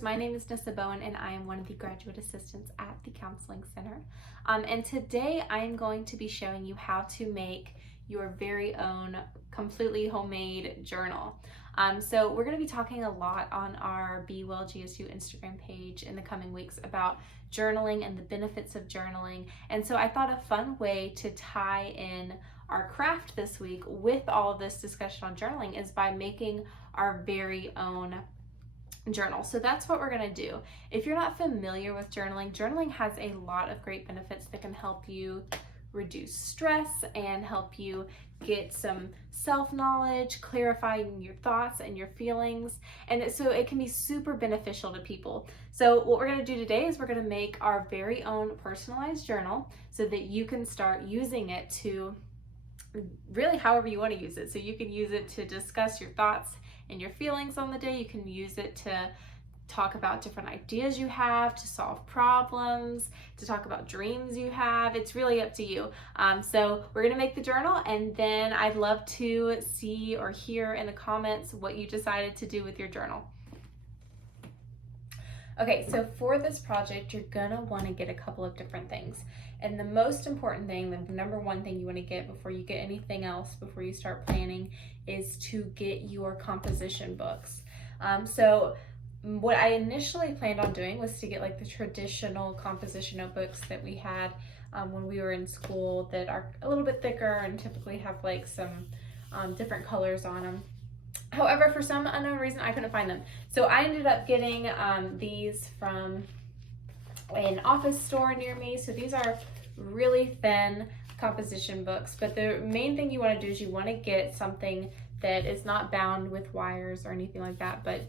Counselors. My name is Nessa Bowen and I am one of the graduate assistants at the Counseling Center. And today I am going to be showing you how to make your very own completely homemade journal. So we're going to be talking a lot on our Be Well GSU Instagram page in the coming weeks about journaling and the benefits of journaling. And so I thought a fun way to tie in our craft this week with all of this discussion on journaling is by making our very own journal. So that's what we're going to do. If you're not familiar with journaling, journaling has a lot of great benefits that can help you reduce stress and help you get some self-knowledge, clarifying your thoughts and your feelings. And so it can be super beneficial to people. So what we're going to do today is we're going to make our very own personalized journal so that you can start using it to really however you want to use it. So you can use it to discuss your thoughts and your feelings on the day. You can use it to talk about different ideas you have, to solve problems, to talk about dreams you have. It's really up to you. So we're gonna make the journal, and then I'd love to see or hear in the comments what you decided to do with your journal. Okay, so for this project, you're gonna wanna get a couple of different things. And the most important thing, the number one thing you wanna get before you get anything else, before you start planning, is to get your composition books. So what I initially planned on doing was to get like the traditional composition notebooks that we had when we were in school that are a little bit thicker and typically have like some different colors on them. However, for some unknown reason, I couldn't find them. So I ended up getting these from an office store near me. So these are really thin composition books, but the main thing you want to do is you want to get something that is not bound with wires or anything like that, but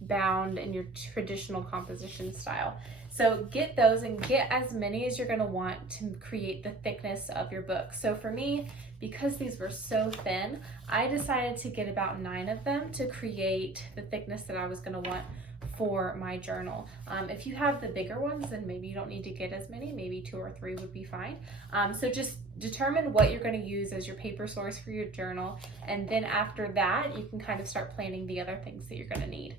bound in your traditional composition style. So get those and get as many as you're going to want to create the thickness of your book. So for me, because these were so thin, I decided to get about 9 of them to create the thickness that I was going to want for my journal. If you have the bigger ones, then maybe you don't need to get as many, maybe 2 or 3 would be fine. So just determine what you're going to use as your paper source for your journal, and then after that you can kind of start planning the other things that you're going to need.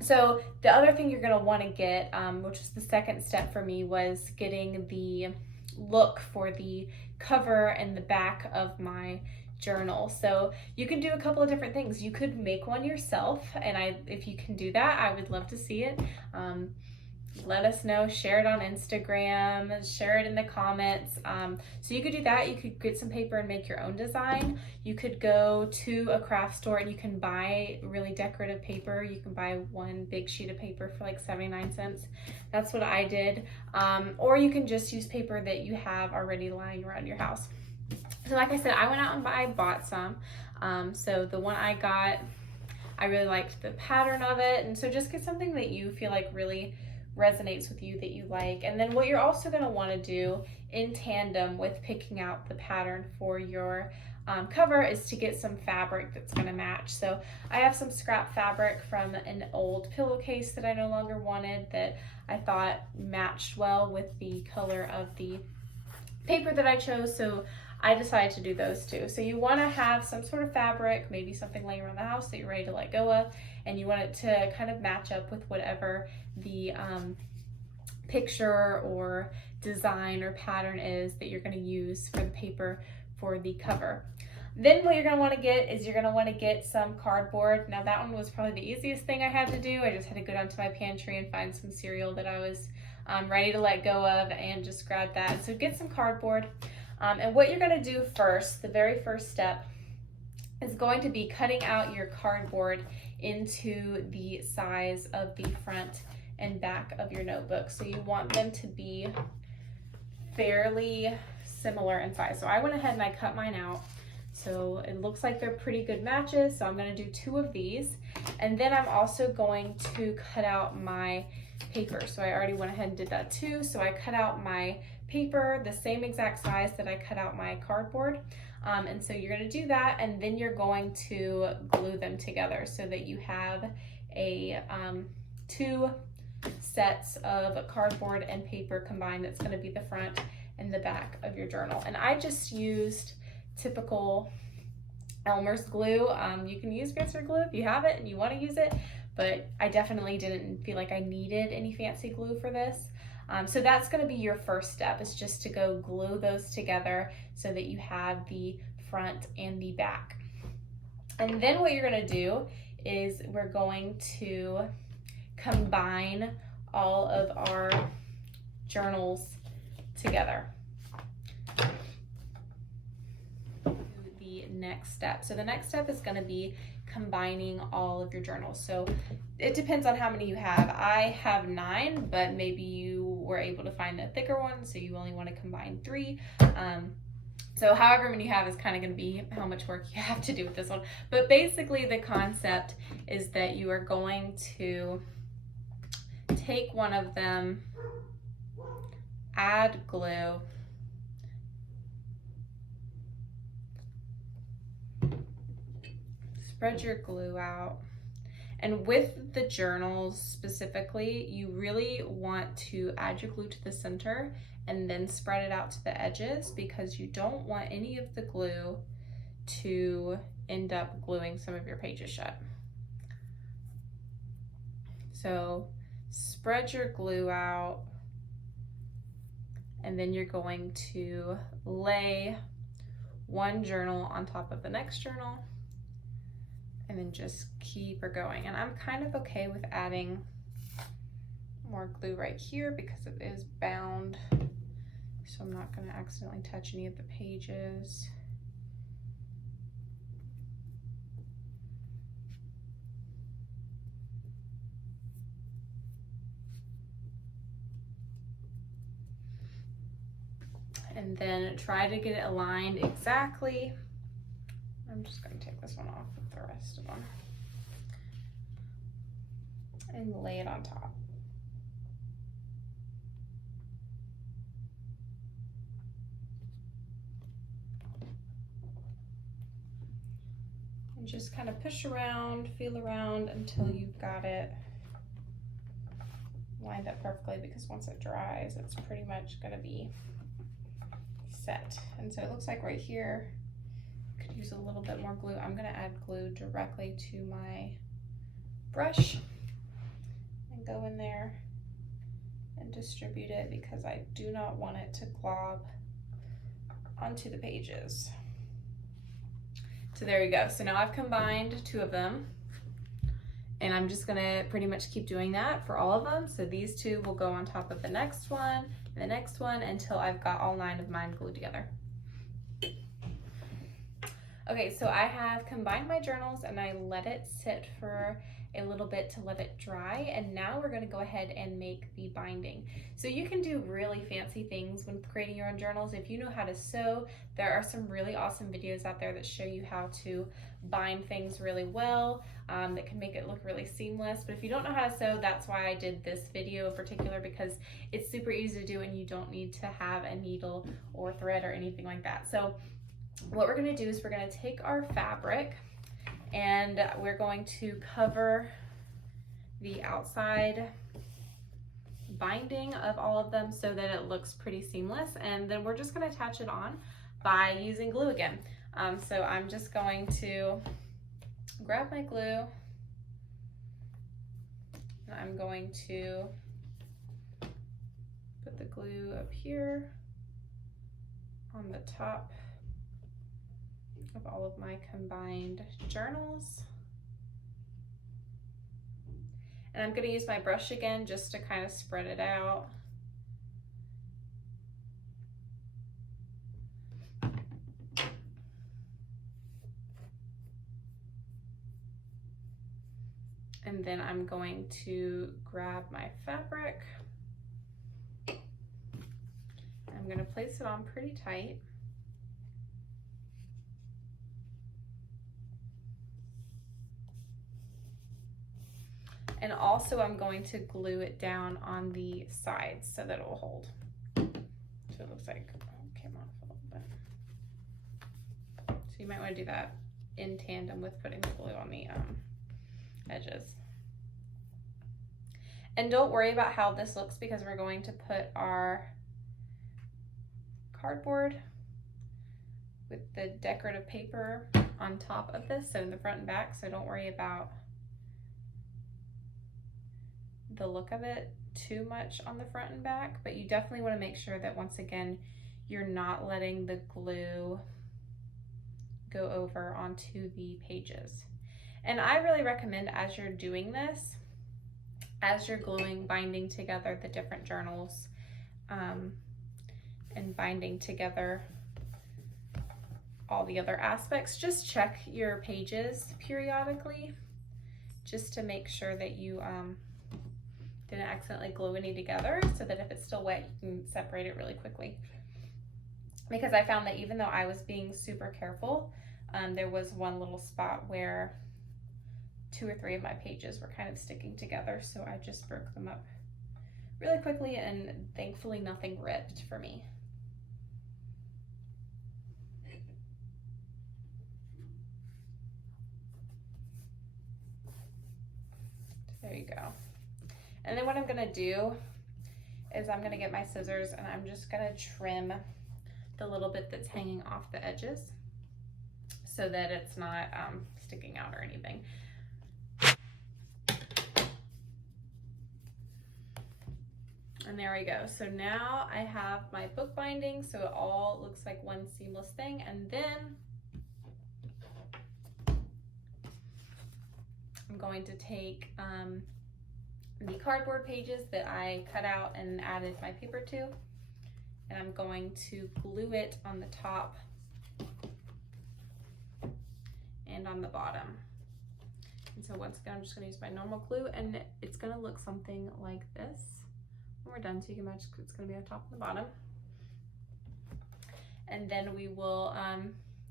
So the other thing you're going to want to get, which was the second step for me, was getting the look for the cover and the back of my journal. So you can do a couple of different things. You could make one yourself, and if you can do that, I would love to see it. Let us know, share it on Instagram, share it in the comments. So you could do that. You could get some paper and make your own design. You could go to a craft store and you can buy really decorative paper. You can buy one big sheet of paper for like 79 cents. That's what I did. Or you can just use paper that you have already lying around your house. So like I said, I went out and I bought some. So the one I got, I really liked the pattern of it. And so just get something that you feel like really resonates with you, that you like. And then what you're also going to want to do in tandem with picking out the pattern for your cover is to get some fabric that's going to match. So I have some scrap fabric from an old pillowcase that I no longer wanted that I thought matched well with the color of the paper that I chose. So I decided to do those two. So you want to have some sort of fabric, maybe something laying around the house that you're ready to let go of, and you want it to kind of match up with whatever the picture or design or pattern is that you're going to use for the paper for the cover. Then what you're going to want to get is you're going to want to get some cardboard. Now that one was probably the easiest thing I had to do. I just had to go down to my pantry and find some cereal that I was ready to let go of and just grab that. So get some cardboard. And what you're going to do first, the very first step, is going to be cutting out your cardboard into the size of the front and back of your notebook. So you want them to be fairly similar in size. So I went ahead and I cut mine out. So it looks like they're pretty good matches. So I'm going to do 2 of these. And then I'm also going to cut out my paper. So I already went ahead and did that too. So I cut out my paper the same exact size that I cut out my cardboard. And so you're going to do that, and then you're going to glue them together so that you have a 2 sets of cardboard and paper combined. That's going to be the front and the back of your journal. And I just used typical Elmer's glue. You can use Grisser glue if you have it and you want to use it, but I definitely didn't feel like I needed any fancy glue for this. So that's going to be your first step, is just to go glue those together so that you have the front and the back. And then what you're going to do is we're going to combine all of our journals together. The next step. So the next step is going to be combining all of your journals. So it depends on how many you have. I have 9, but maybe you were able to find the thicker one, so you only want to combine 3. So however many you have is kind of going to be how much work you have to do with this one. But basically the concept is that you are going to take one of them, add glue, spread your glue out. And with the journals specifically, you really want to add your glue to the center and then spread it out to the edges, because you don't want any of the glue to end up gluing some of your pages shut. So spread your glue out, and then you're going to lay one journal on top of the next journal, and then just keep her going. And I'm kind of okay with adding more glue right here because it is bound, so I'm not going to accidentally touch any of the pages. And then try to get it aligned exactly. I'm just going to take this one off with the rest of them and lay it on top. And just kind of push around, feel around until you've got it lined up perfectly, because once it dries, it's pretty much going to be set. And so it looks like right here, could use a little bit more glue. I'm going to add glue directly to my brush and go in there and distribute it, because I do not want it to glob onto the pages. So there we go. So now I've combined 2 of them, and I'm just gonna pretty much keep doing that for all of them. So these 2 will go on top of the next one and the next one until I've got all 9 of mine glued together. Okay, so I have combined my journals and I let it sit for a little bit to let it dry, and now we're going to go ahead and make the binding. So you can do really fancy things when creating your own journals. If you know how to sew, there are some really awesome videos out there that show you how to bind things really well, that can make it look really seamless. But if you don't know how to sew, that's why I did this video in particular, because it's super easy to do and you don't need to have a needle or thread or anything like that. So what we're going to do is we're going to take our fabric and we're going to cover the outside binding of all of them so that it looks pretty seamless, and then we're just going to attach it on by using glue again. So I'm just going to grab my glue, and I'm going to put the glue up here on the top of all of my combined journals. And I'm going to use my brush again just to kind of spread it out. And then I'm going to grab my fabric. I'm going to place it on pretty tight. And also I'm going to glue it down on the sides so that it will hold. So it looks like it came off a little bit. So you might want to do that in tandem with putting the glue on the edges. And don't worry about how this looks, because we're going to put our cardboard with the decorative paper on top of this, so in the front and back, so don't worry about the look of it too much on the front and back, but you definitely want to make sure that once again, you're not letting the glue go over onto the pages. And I really recommend as you're doing this, as you're gluing, binding together the different journals, and binding together all the other aspects, just check your pages periodically just to make sure that you didn't accidentally glue any together, so that if it's still wet, you can separate it really quickly. Because I found that even though I was being super careful, there was one little spot where 2 or 3 of my pages were kind of sticking together, so I just broke them up really quickly, and thankfully nothing ripped for me. There you go. And then what I'm gonna do is I'm gonna get my scissors and I'm just gonna trim the little bit that's hanging off the edges so that it's not sticking out or anything. And there we go. So now I have my book binding, so it all looks like one seamless thing. And then I'm going to take the cardboard pages that I cut out and added my paper to, and I'm going to glue it on the top and on the bottom. And so once again, I'm just gonna use my normal glue, and it's gonna look something like this when we're done, so you can imagine it's gonna be on top and the bottom. And then we will,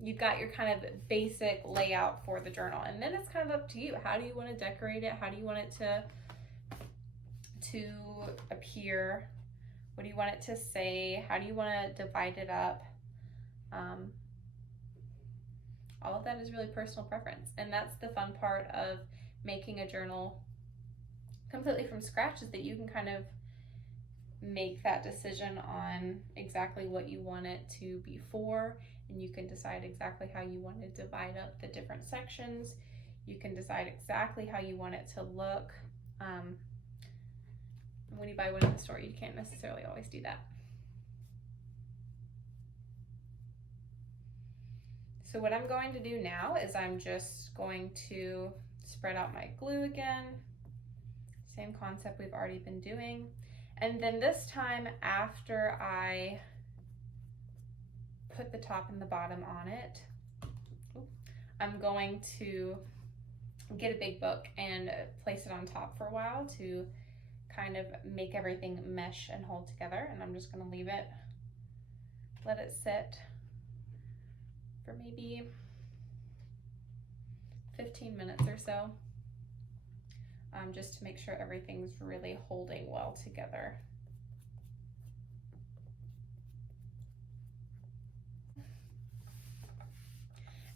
you've got your kind of basic layout for the journal, and then it's kind of up to you. How do you want to decorate it? How do you want it to appear? What do you want it to say? How do you want to divide it up? All of that is really personal preference, and that's the fun part of making a journal completely from scratch, is that you can kind of make that decision on exactly what you want it to be for, and you can decide exactly how you want to divide up the different sections. You can decide exactly how you want it to look. When you buy one in the store, you can't necessarily always do that. So what I'm going to do now is I'm just going to spread out my glue again. Same concept we've already been doing. And then this time, after I put the top and the bottom on it, I'm going to get a big book and place it on top for a while to kind of make everything mesh and hold together. And I'm just gonna leave it, let it sit for maybe 15 minutes or so, just to make sure everything's really holding well together.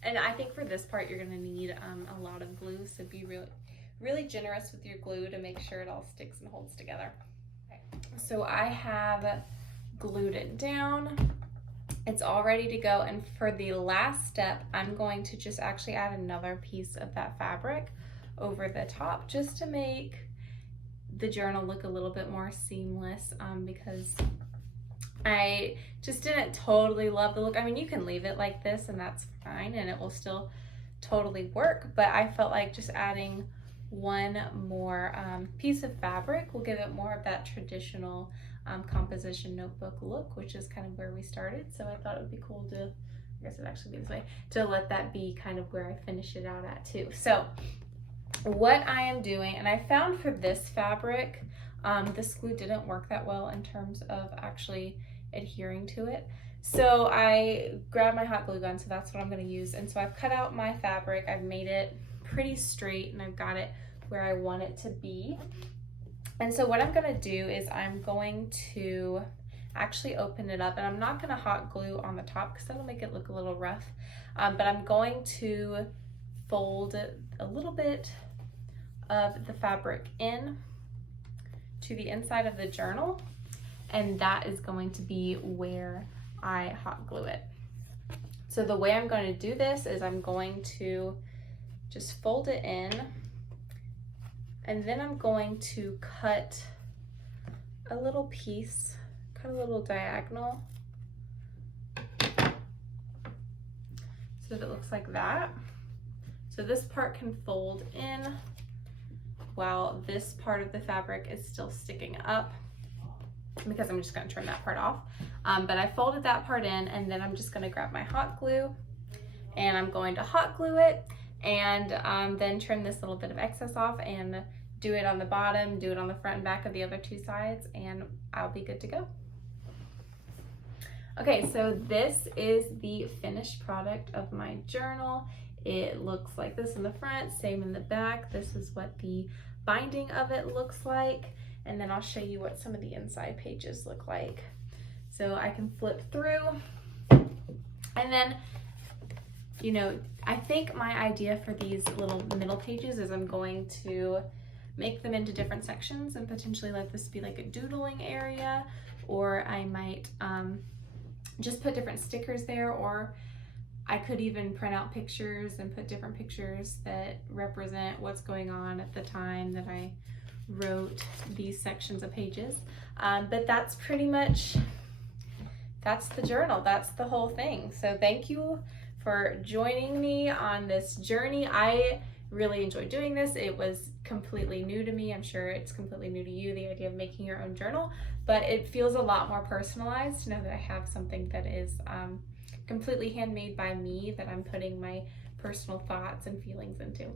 And I think for this part, you're gonna need a lot of glue, so be really generous with your glue to make sure it all sticks and holds together. Okay. So I have glued it down. It's all ready to go. And for the last step, I'm going to just actually add another piece of that fabric over the top, just to make the journal look a little bit more seamless, because I just didn't totally love the look. I mean, you can leave it like this and that's fine, and it will still totally work, but I felt like just adding one more piece of fabric will give it more of that traditional composition notebook look, which is kind of where we started. So I thought it would be cool to, I guess it'd actually be this way, to let that be kind of where I finish it out at too. So what I am doing, and I found for this fabric, this glue didn't work that well in terms of actually adhering to it. So I grabbed my hot glue gun, so that's what I'm gonna use. And so I've cut out my fabric, I've made it pretty straight, and I've got it where I want it to be. And so what I'm gonna do is I'm going to actually open it up, and I'm not gonna hot glue on the top because that'll make it look a little rough, but I'm going to fold a little bit of the fabric in to the inside of the journal, and that is going to be where I hot glue it. So the way I'm going to do this is I'm going to just fold it in And then I'm going to cut a little piece, cut a little diagonal so that it looks like that. So this part can fold in while this part of the fabric is still sticking up, because I'm just going to turn that part off. But I folded that part in, and then I'm just going to grab my hot glue and I'm going to hot glue it, and then trim this little bit of excess off and do it on the bottom, do it on the front and back of the other two sides, and I'll be good to go. Okay, so this is the finished product of my journal. It looks like this in the front, same in the back. This is what the binding of it looks like, and then I'll show you what some of the inside pages look like. So I can flip through, and then, you know, I think my idea for these little middle pages is I'm going to make them into different sections and potentially let this be like a doodling area, or I might just put different stickers there, or I could even print out pictures and put different pictures that represent what's going on at the time that I wrote these sections of pages. But that's pretty much, that's the journal, that's the whole thing. So thank you for joining me on this journey. I really enjoyed doing this. It was completely new to me. I'm sure it's completely new to you, the idea of making your own journal, but it feels a lot more personalized to know that I have something that is completely handmade by me, that I'm putting my personal thoughts and feelings into.